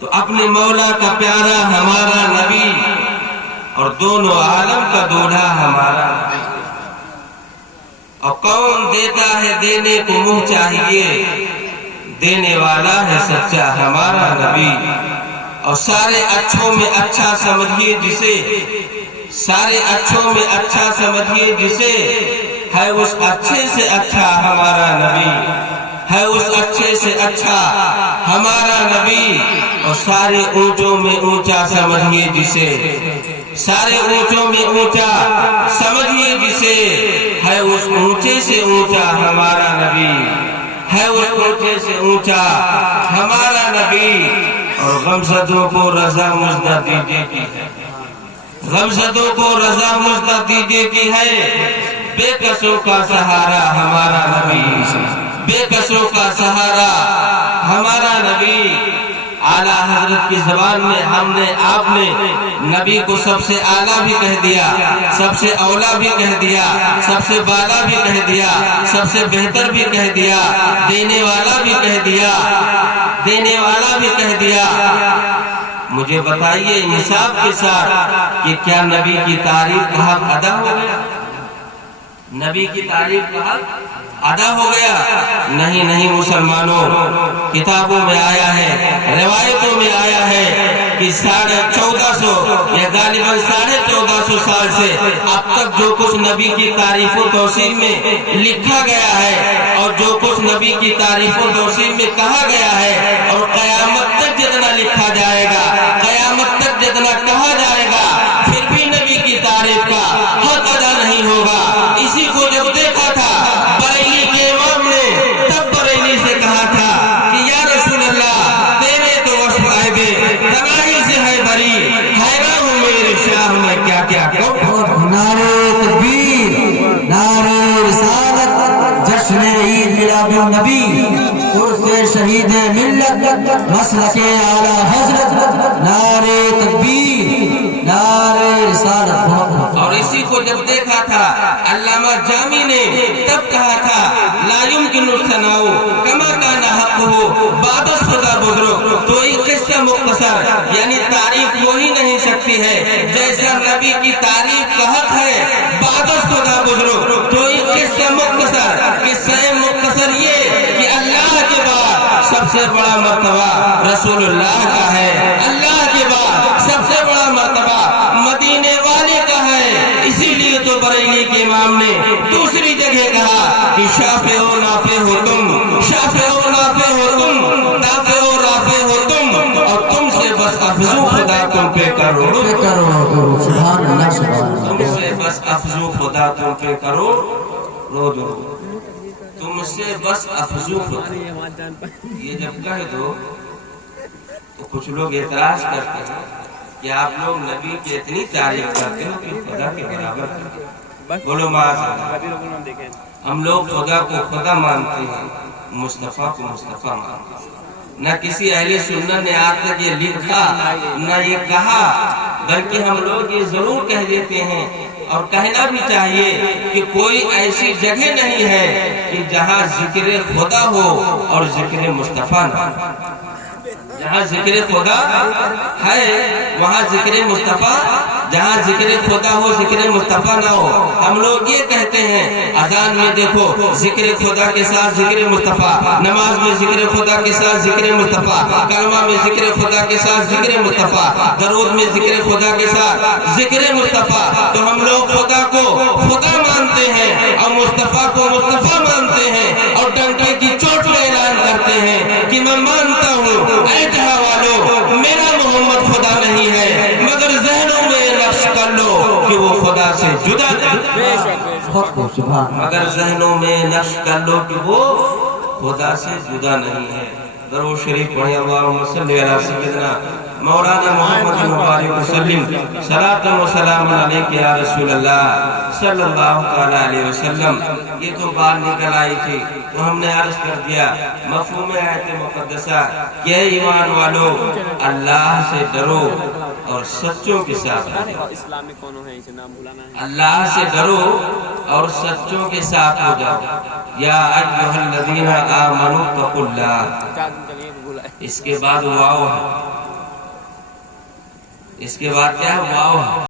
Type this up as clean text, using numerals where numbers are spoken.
تو اپنے مولا کا پیارا ہمارا نبی اور دونوں عالم کا دولہا ہمارا نبی، اور کون دیتا ہے دینے کو منہ چاہیے، دینے والا ہے سچا ہمارا نبی۔ اور سارے اچھوں میں اچھا سمجھیے جسے، سارے اچھوں میں اچھا سمجھیے جسے، ہے اس اچھے سے اچھا ہمارا نبی، ہے اس اچھے سے اچھا ہمارا نبی۔ اور سارے اونچوں میں اونچا سمجھیے جسے، سارے اونچوں میں اونچا سمجھیے جسے، ہے اس اونچے سے اونچا ہمارا نبی، ہے اس اونچے سے اونچا ہمارا نبی۔ اور غمزدوں کو رضا مزدہ دیجیے کی ہے، غمزدوں کو رضا مزدہ دیجیے کی ہے، بے کسوں کا سہارا ہمارا نبی، بے کسوں کا سہارا ہمارا نبی۔ اعلیٰ حضرت کی زبان میں ہم نے آپ نے نبی کو سب سے اعلیٰ بھی کہہ دیا، سب سے اولا بھی کہہ دیا، سب سے بالا بھی کہہ دیا، سب سے بہتر بھی کہہ دیا، دینے والا بھی کہہ دیا، دینے والا بھی کہہ دیا۔ مجھے بتائیے انصاف کے ساتھ کہ کیا نبی کی تعریف کا حق ادا ہو گیا؟ نبی کی تعریف کا حق ادا ہو گیا؟ نہیں نہیں مسلمانوں، کتابوں میں آیا ہے، روایتوں میں آیا ہے کہ 1450 یا غالباً 1450 سال سے اب تک جو کچھ نبی کی تعریف و توصیف میں لکھا گیا ہے، اور جو کچھ نبی کی تعریف و توصیف میں کہا گیا ہے، اور قیامت تک جتنا لکھا جائے گا، قیامت تک جتنا کہا جائے گا، پھر بھی نبی کی تعریف کا حق ادا نہیں ہوگا۔ اسی کو جب دیکھا تھا بریلی کے امام نے، تب بریلی سے کہا تھا کہ یا رسول اللہ تیرے تو وصف عیبے تباہی سے ہے بری، حیران ہوں میرے شاہ میں کیا کیا کہوں۔ نعرہ تکبیر، نعرہ رسالت، جشن عید میلاد النبی، عرف شہید ملت، مسلک اعلیٰ حضرت، نعرہ تکبیر، نعرہ رسالت۔ اور اسی کو جب دیکھا تھا علامہ جامی نے، تب کہا تھا لا يمكن الثناء كما كان حقه بعد الصدا بزرگ، تو ایک قصہ مختصر یعنی تعریف وہی نہیں سکتی ہے جیسا نبی کی تعریف کا حق ہے بعد الصدا بزرگ۔ تو ایک قصہ مختصر، قصہ مختصر یہ کہ اللہ کے بعد سب سے بڑا مرتبہ رسول اللہ کا ہے، اللہ کے بعد سب سے بڑا مرتبہ مدینے والے کا ہے۔ اسی لیے تو بریلی کے امام نے دوسری جگہ کہا کہ شافع و نافع ہو تم، شافع و نافع ہو تم، دافع و رافع ہو تم، اور تم سے بس افزو خدا تم پہ کرو، سبحان اللہ، سبحان اللہ۔ تم سے بس افزو خدا تم پہ کرو رو دو، تم سے بس افزو خدا۔ یہ جب کہہ دو تو کچھ لوگ اعتراض کرتے ہیں کہ آپ لوگ نبی کی اتنی تعریف کرتے ہو کہ خدا کے برابر کرتے ہو۔ بولو معاذ اللہ، ہم لوگ خدا کو خدا مانتے ہیں، مصطفیٰ کو مصطفیٰ مانتے ہیں۔ نہ کسی اہل سنت نے آج تک یہ لکھا نہ یہ کہا، بلکہ ہم لوگ یہ ضرور کہہ دیتے ہیں، اور کہنا بھی چاہیے کہ کوئی ایسی جگہ نہیں ہے کہ جہاں ذکر خدا ہو اور ذکر مصطفیٰ نہ ہو۔ جہاں ذکر خدا ہے وہاں ذکر مصطفیٰ، جہاں ذکر خدا ہو ذکر مصطفیٰ نہ ہو۔ ہم لوگ یہ کہتے ہیں اذان میں دیکھو ذکر خدا کے ساتھ ذکر مصطفیٰ، نماز میں ذکر خدا کے ساتھ ذکر مصطفیٰ، کلمہ میں ذکر خدا کے ساتھ ذکر مصطفیٰ، درود میں ذکر خدا کے ساتھ ذکر مصطفیٰ۔ تو ہم لوگ خدا کو خدا مانتے ہیں اور مصطفیٰ کو مصطفیٰ مانتے ہیں، اور ڈنکے کی چوٹ پہ اعلان کرتے ہیں کہ میں مانتا ہوں اے جہاں والوں میرا محمد خدا نہیں ہے، مگر ذہنوں میں نقش کر لو کہ وہ خدا سے جدا نہیں، مگر ذہنوں میں نقش کر لو کہ وہ خدا سے جدا نہیں ہے۔ درود شریف پڑھیں، اللہم صلی علی سیدنا مولانا محمد مبارک وسلم، صلاۃ و سلام علیک یا رسول اللہ صلی اللہ علیہ وسلم۔ یہ تو بات نکل آئی تھی تو ہم نے عرض کر دیا مفہوم آیت مقدسہ کہ اے ایمان والو اللہ سے ڈرو، اور سچوں کے ساتھ ہو جاؤ۔ اسلامی کونوں ہے اسے نام بھولانا ہے۔ اللہ سے ڈرو اور سچوں کے ساتھ ہو جاؤ۔ یا ایھا الذین آمنوا اتقوا اللہ۔ 4 دن چلیے تو بھولا ہے۔ اس کے بعد واو ہے، اس کے بعد کیا ہے؟ واو ہے۔